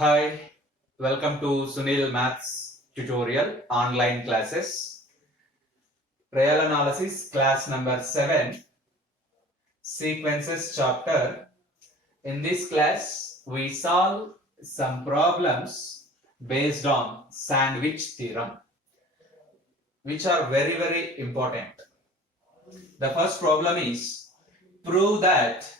Hi, welcome to Sunil Maths tutorial online classes. Real analysis class number 7, sequences chapter. In this class, we solve some problems based on sandwich theorem, which are very important. The first problem is prove that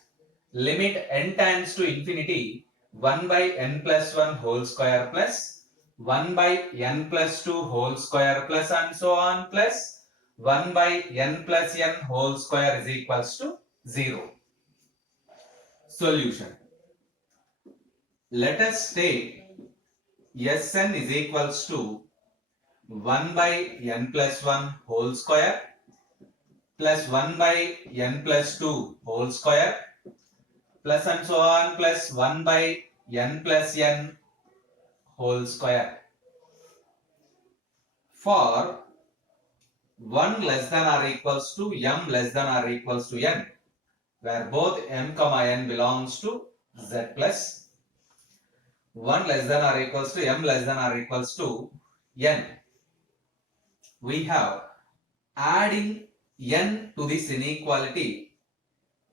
limit n tends to infinity 1 by n plus 1 whole square plus 1 by n plus 2 whole square plus and so on plus 1 by n plus n whole square is equals to 0. Solution. Let us take Sn is equals to 1 by n plus 1 whole square plus 1 by n plus 2 whole square plus and so on plus 1 by n plus n whole square. For 1 less than or equals to m less than or equals to n, where both m comma n belongs to z plus 1 less than or equals to m less than or equals to n, we have adding n to this inequality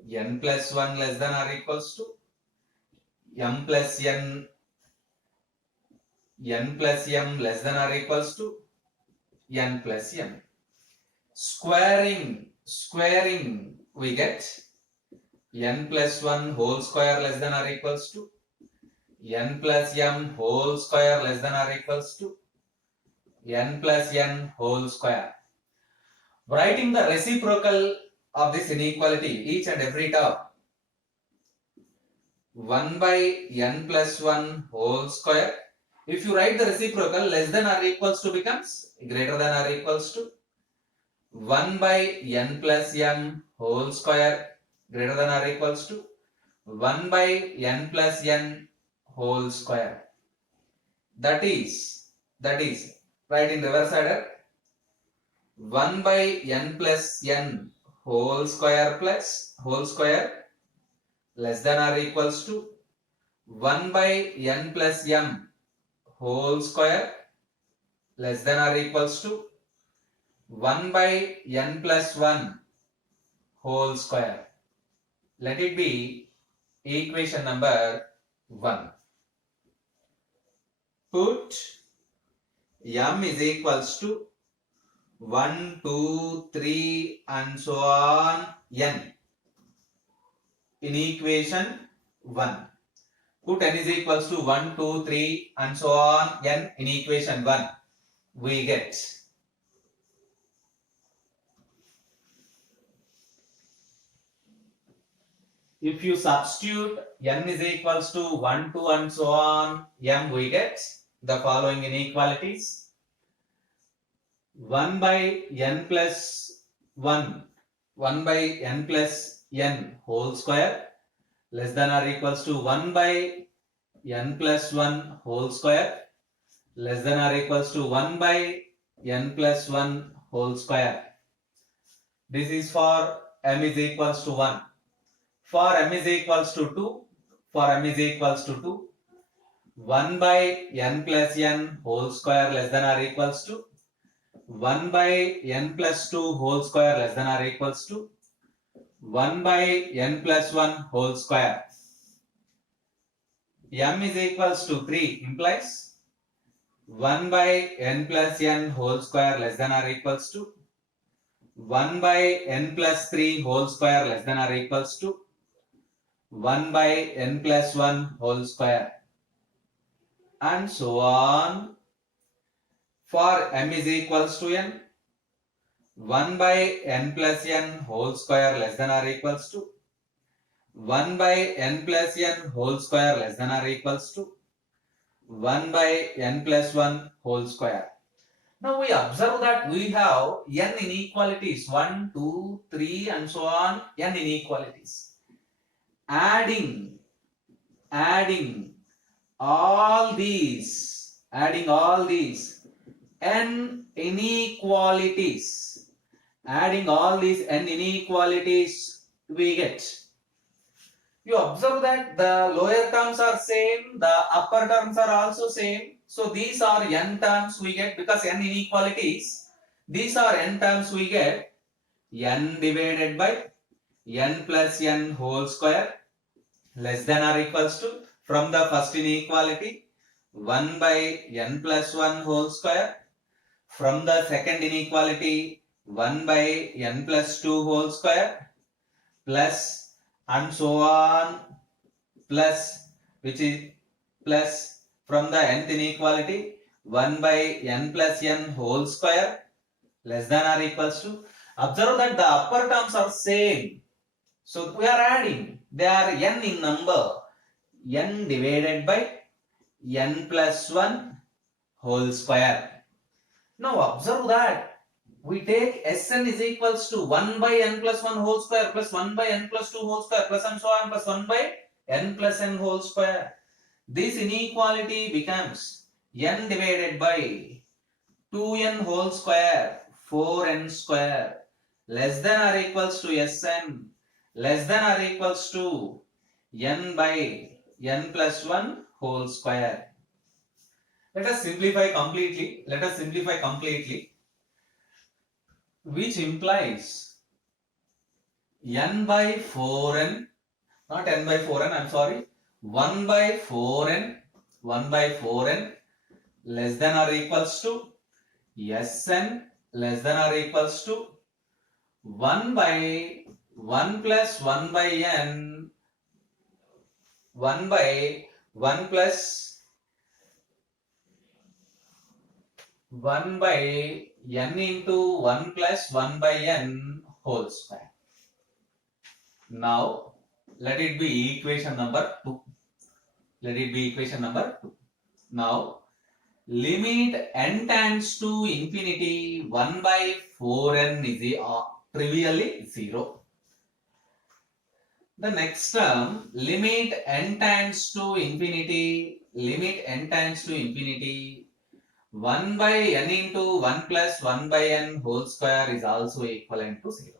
n plus 1 less than or equals to m plus n plus m less than or equals to n plus m. Squaring, we get n plus 1 whole square less than or equals to n plus m whole square less than or equals to n plus n whole square. Writing the reciprocal of this inequality, each and every term, 1 by n plus 1 whole square. If you write the reciprocal, less than or equals to becomes greater than or equals to 1 by n plus m whole square greater than or equals to 1 by n plus n whole square. That is write in reverse order. 1 by n plus n whole square less than or equals to 1 by n plus m whole square less than or equals to 1 by n plus 1 whole square. Let it be equation number 1. Put m is equals to 1, 2, 3 and so on n in equation 1. Put n is equals to 1, 2, 3 and so on n in equation 1. We get if you substitute n is equals to 1, 2 and so on m, we get the following inequalities. 1 by n plus 1 by n plus n whole square less than or equals to 1 by n plus 1 whole square less than or equals to 1 by n plus 1 whole square. This is for m is equals to 1. For m is equals to 2, 1 by n plus n whole square less than or equals to 1 by n plus 2 whole square less than or equals to 1 by n plus 1 whole square. M is equals to 3 implies 1 by n plus n whole square less than or equals to 1 by n plus 3 whole square less than or equals to 1 by n plus 1 whole square and so on. For m is equals to n, 1 by n plus n whole square less than or equals to 1 by n plus n whole square less than or equals to 1 by n plus 1 whole square. Now we observe that we have n inequalities, 1, 2, 3 and so on n inequalities. Adding all these n inequalities, we get You observe that the lower terms are same, the upper terms are also same. So these are n terms we get because n inequalities. These are n terms we get n divided by n plus n whole square less than or equals to, from the first inequality, 1 by n plus 1 whole square. From the second inequality, 1 by n plus 2 whole square, plus and so on, plus, which is plus from the nth inequality, 1 by n plus n whole square less than or equals to. Observe that the upper terms are same. So we are adding. They are n in number. N divided by n plus 1 whole square. Now observe that we take Sn is equals to 1 by n plus 1 whole square plus 1 by n plus 2 whole square plus and so on plus 1 by n plus n whole square. This inequality becomes n divided by 2n whole square 4n square less than or equals to Sn less than or equals to n by n plus 1 whole square. Let us simplify completely. Which implies n by 4n, not n by 4n, I'm sorry, 1 by 4n less than or equals to Sn less than or equals to 1 by 1 plus 1 by n 1 by 1 plus 1 by n into 1 plus 1 by n whole square. Now let it be equation number 2. Now limit n tends to infinity 1 by 4n is trivially 0. The next term, limit n tends to infinity 1 by n into 1 plus 1 by n whole square is also equivalent to 0.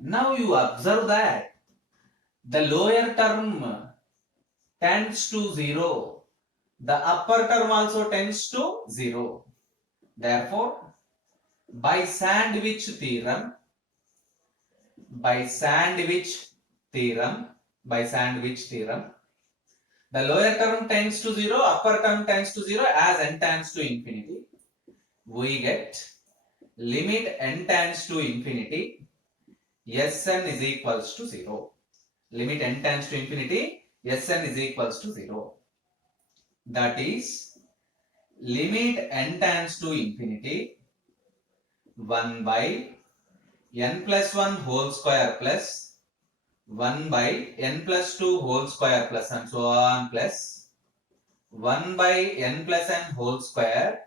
Now you observe that the lower term tends to 0. The upper term also tends to 0. Therefore, by sandwich theorem, the lower term tends to 0, upper term tends to 0 as n tends to infinity. We get limit n tends to infinity, Sn is equals to 0. Limit n tends to infinity, Sn is equals to 0. That is, limit n tends to infinity 1 by n plus 1 whole square plus 1 by n plus 2 whole square plus and so on plus 1 by n plus n whole square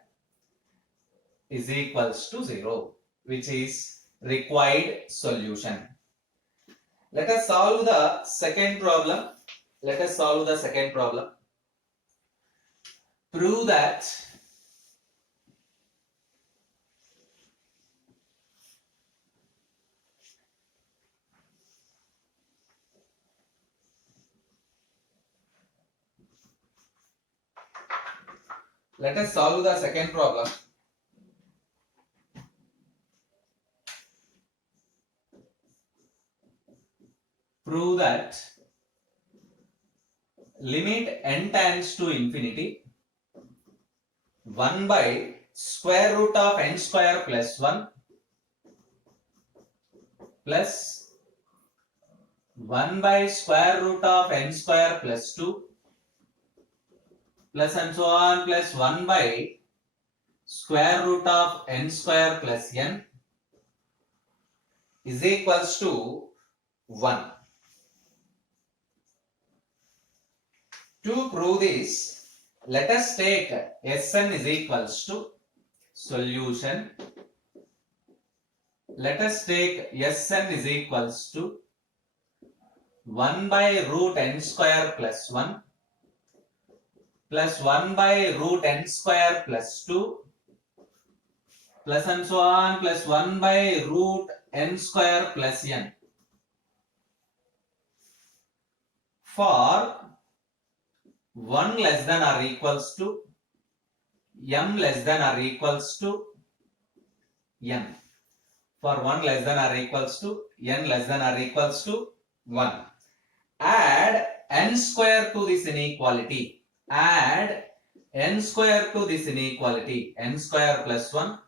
is equals to 0, which is required solution. Let us solve the second problem. Prove that Let us solve the second problem. Prove that limit n tends to infinity 1 by square root of n square plus 1 plus 1 by square root of n square plus 2 plus and so on plus 1 by square root of n square plus n is equals to 1. To prove this, let us take Sn is equals to solution. Let us take Sn is equals to 1 by root n square plus 1 plus 1 by root n square plus 2 plus and so on plus 1 by root n square plus n. For 1 less than or equals to m less than or equals to n. For 1 less than or equals to n less than or equals to 1. Add n square to this inequality. Add n square to this inequality. N square plus 1,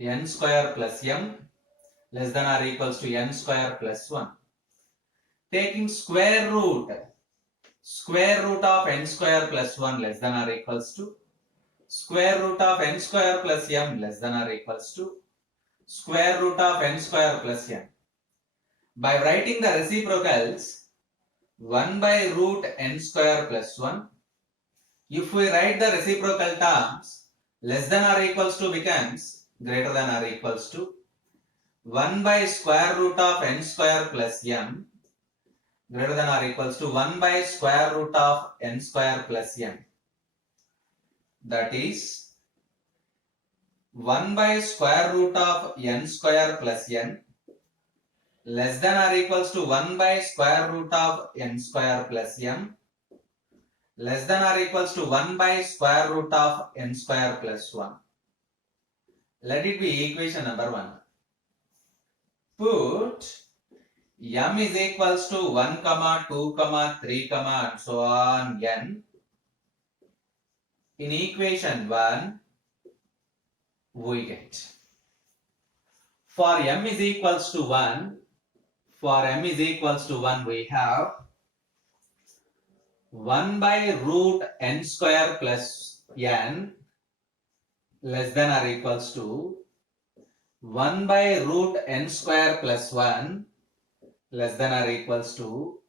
n square plus m less than or equals to n square plus 1. Taking square root of n square plus 1 less than or equals to square root of n square plus m less than or equals to square root of n square plus m. By writing the reciprocals, 1 by root n square plus 1. If we write the reciprocal terms, less than or equals to becomes greater than or equals to 1 by square root of n square plus m greater than or equals to 1 by square root of n square plus m. That is 1 by square root of n square plus n less than or equals to 1 by square root of n square plus m less than or equals to 1 by square root of n square plus 1. Let it be equation number 1. Put m is equals to 1, 2, 3, and so on n in equation 1. We get for m is equals to 1, we have 1 by root n square plus n less than or equals to 1 by root n square plus 1 less than or equals to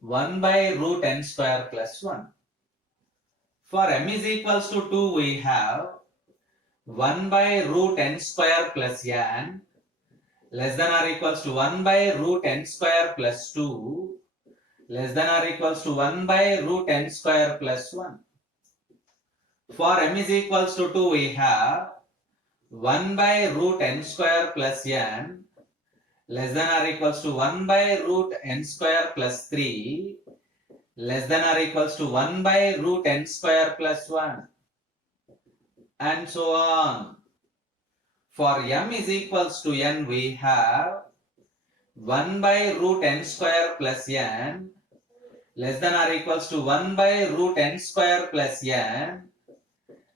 1 by root n square plus 1. For m is equals to 2, we have 1 by root n square plus n less than or equals to 1 by root n square plus 2 less than or equals to 1 by root n square plus 1. For m is equals to 2, we have 1 by root n square plus n less than or equals to 1 by root n square plus 3 less than or equals to 1 by root n square plus 1. And so on. For m is equals to n, we have 1 by root n square plus n less than or equals to 1 by root n square plus n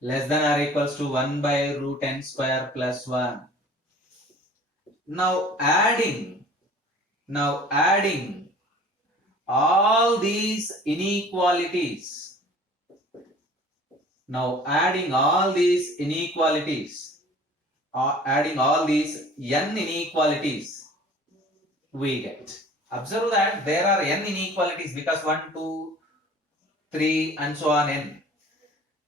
less than or equals to 1 by root n square plus 1. Now adding all these inequalities. Adding all these n inequalities, we get. Observe that there are n inequalities because 1, 2, 3 and so on n.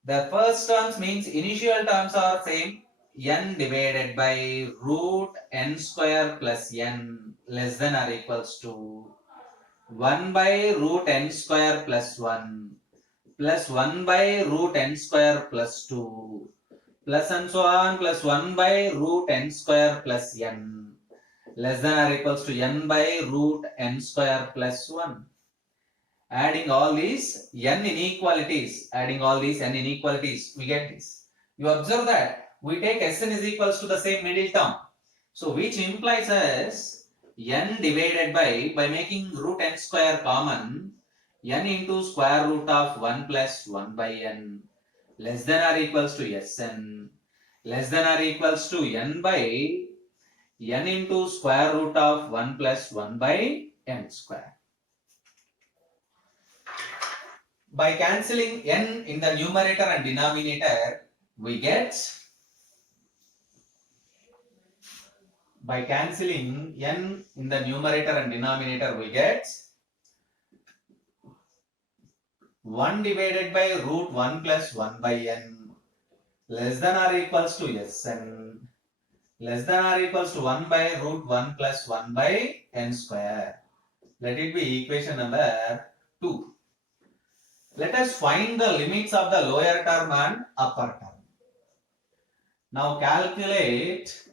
The first terms means initial terms are same, n divided by root n square plus n less than or equals to 1 by root n square plus 1 plus 1 by root n square plus 2 plus and so on plus 1 by root n square plus n less than or equals to n by root n square plus 1. Adding all these n inequalities, we get this. You observe that we take Sn is equals to the same middle term. So which implies as n divided by making root n square common, n into square root of 1 plus 1 by n less than or equals to Sn less than or equals to n by n into square root of 1 plus 1 by n square. By cancelling n in the numerator and denominator, we get 1 divided by root 1 plus 1 by n less than or equals to Sn less than or equals to 1 by root 1 plus 1 by n square. Let it be equation number 2. Let us find the limits of the lower term and upper term. Now calculate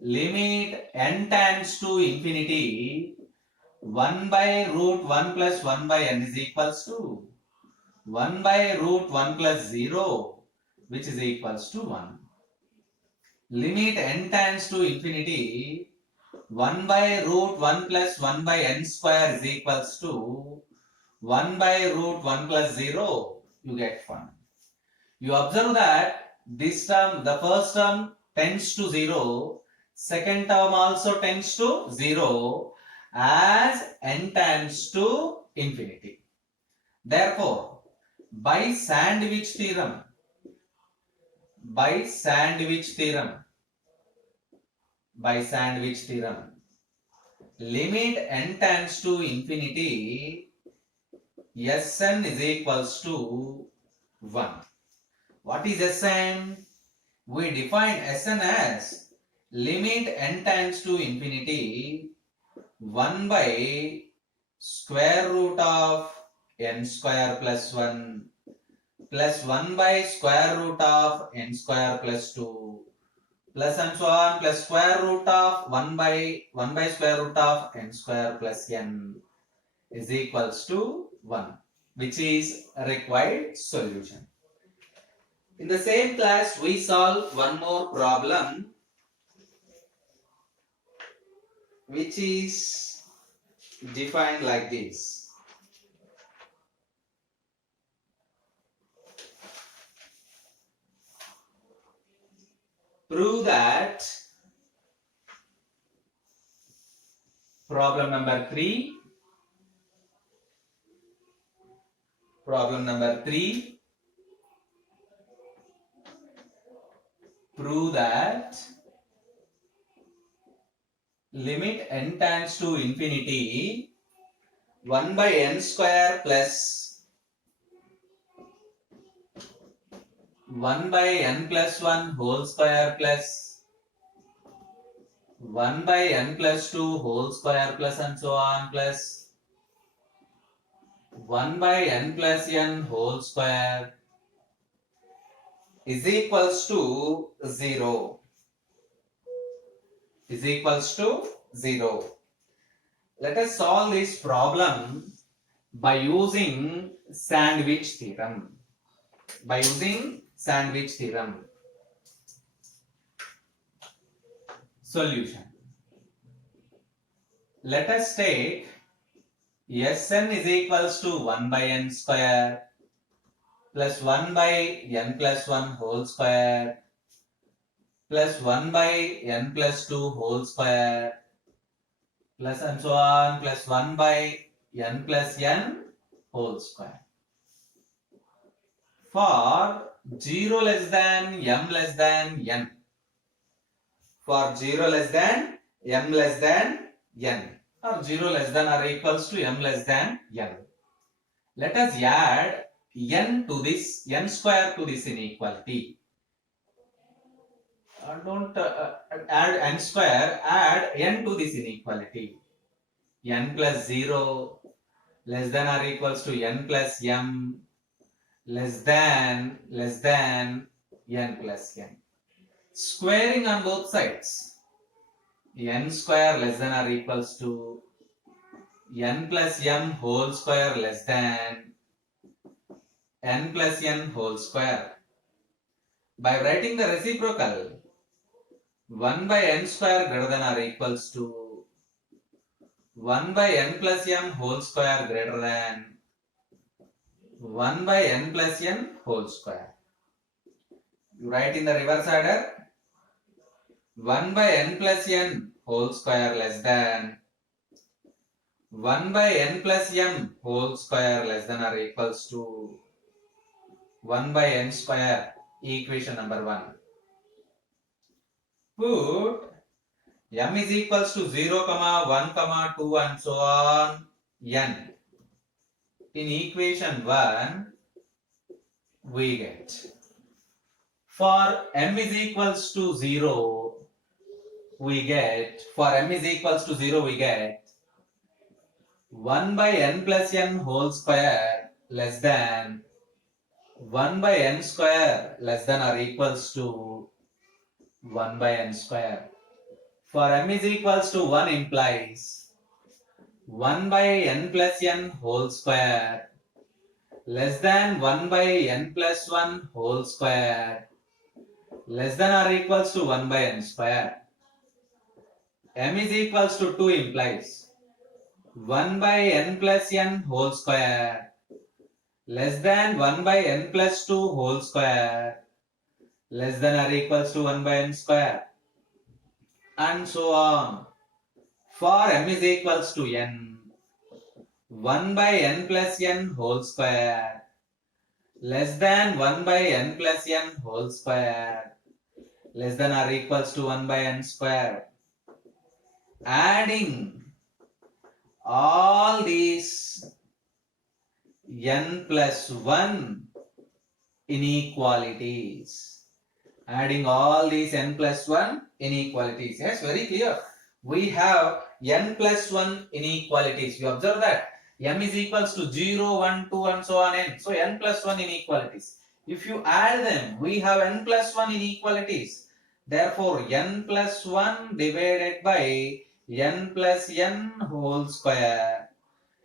limit n tends to infinity 1 by root 1 plus 1 by n is equals to 1 by root 1 plus 0, which is equals to 1. Limit n tends to infinity, 1 by root 1 plus 1 by n square is equals to 1 by root 1 plus 0, you get 1. You observe that this term, the first term tends to 0, second term also tends to 0 as n tends to infinity. Therefore, by sandwich theorem, limit n tends to infinity, Sn is equals to 1. What is Sn? We define Sn as limit n tends to infinity 1 by square root of n square plus 1 plus 1 by square root of n square plus 2 plus and so on plus square root of 1 by square root of n square plus n is equals to 1, which is a required solution. In the same class, we solve one more problem, which is defined like this. Prove that problem number 3, prove that limit n tends to infinity 1 by n square plus 1 by n plus 1 whole square plus 1 by n plus 2 whole square plus and so on plus 1 by n plus n whole square is equals to 0. Let us solve this problem by using sandwich theorem. Solution. Let us take Sn is equals to 1 by n square plus 1 by n plus 1 whole square plus 1 by n plus 2 whole square plus and so on plus 1 by n plus n whole square. For 0 less than m less than n, or 0 less than m less than n, or 0 less than or equals to m less than n, let us add n to this, n square to this inequality. Don't add n square, add n to this inequality. N plus 0 less than or equals to n plus m less than n plus n. Squaring on both sides. N square less than or equals to n plus m whole square less than n plus n whole square. By writing the reciprocal, 1 by n square greater than or equals to 1 by n plus m whole square greater than 1 by n plus n whole square. You write in the reverse order, 1 by n plus n whole square less than 1 by n plus m whole square less than or equals to 1 by n square, equation number 1. Put m is equals to 0, 1, 2 and so on n. In equation 1, we get, for m is equals to 0, we get 1 by n plus n whole square less than 1 by n square less than or equals to 1 by n square. For m is equals to 1 implies 1 by n plus n whole square less than 1 by n plus 1 whole square less than or equals to 1 by n square. M is equals to 2 implies 1 by n plus n whole square less than 1 by n plus 2 whole square less than or equals to 1 by n square, and so on. For m is equals to n, 1 by n plus n whole square less than 1 by n plus n whole square less than or equals to 1 by n square. Adding all these n plus 1 inequalities. Adding all these n plus 1 inequalities. Yes, very clear. We have n plus 1 inequalities. You observe that m is equals to 0, 1, 2 and so on n. So n plus 1 inequalities. If you add them, we have n plus 1 inequalities. Therefore, n plus 1 divided by n plus n whole square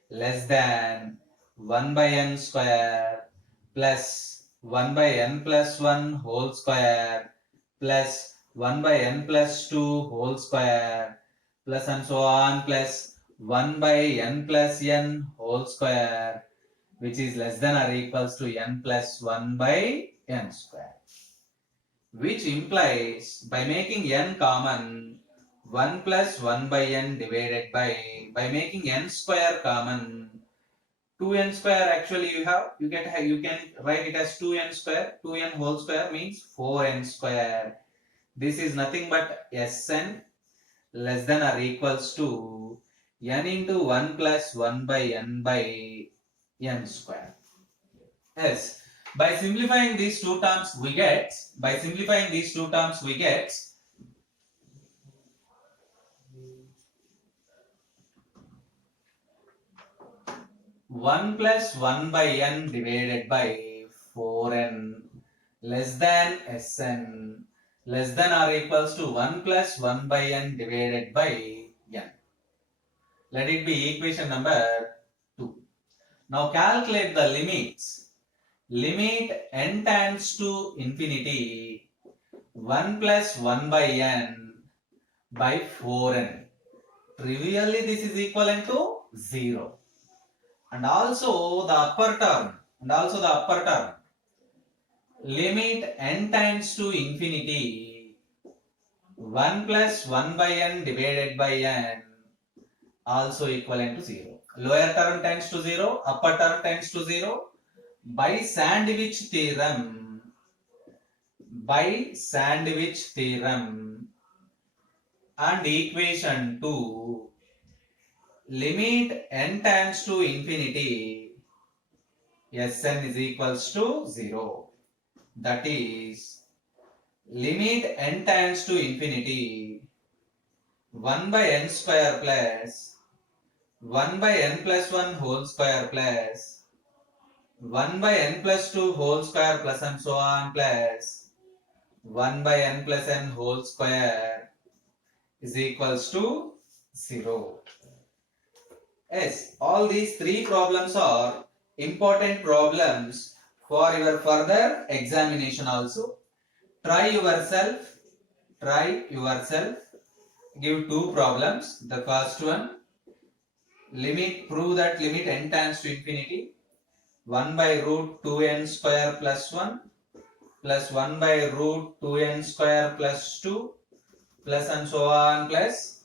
less than 1 by n square plus 1 by n plus 1 whole square plus 1 by n plus 2 whole square plus and so on plus 1 by n plus n whole square, which is less than or equals to n plus 1 by n square, which implies by making n common 1 plus 1 by n divided by making n square common 2n square. Actually you can write it as 2n square. 2n whole square means 4n square. This is nothing but Sn less than or equals to n into 1 plus 1 by n n square. Yes, by simplifying these two terms we get 1 plus 1 by n divided by 4n less than Sn less than or equals to 1 plus 1 by n divided by n. Let it be equation number 2. Now calculate the limits. Limit n tends to infinity 1 plus 1 by n by 4n. Trivially this is equivalent to 0. And also the upper term. Limit n tends to infinity 1 plus 1 by n divided by n also equivalent to 0. Lower term tends to 0, upper term tends to 0. By sandwich theorem and equation 2, limit n tends to infinity Sn is equals to 0. That is, limit n tends to infinity 1 by n square plus 1 by n plus 1 whole square plus 1 by n plus 2 whole square plus and so on plus 1 by n plus n whole square is equals to 0. Yes, all these three problems are important problems for your further examination also. Try yourself. Give two problems. The first one, prove that limit n tends to infinity 1 by root 2n square plus 1 plus 1 by root 2n square plus 2 plus and so on plus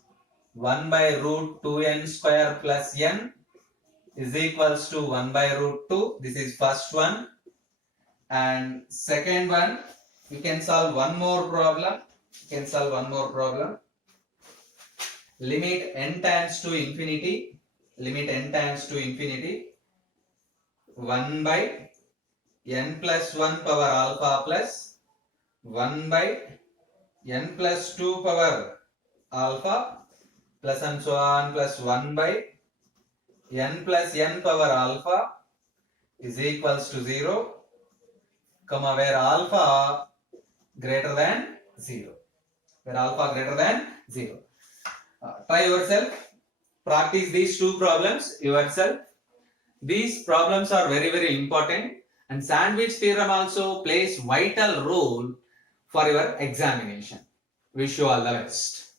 1 by root 2n square plus n is equals to 1 by root 2. This is first one. And second one, you can solve one more problem. Limit n tends to infinity 1 by n plus 1 power alpha plus 1 by n plus 2 power alpha plus and so on plus 1 by n plus n power alpha is equals to 0, comma, where alpha greater than 0. Try yourself. Practice these two problems yourself. These problems are very, very important, and sandwich theorem also plays vital role for your examination. Wish you all the best.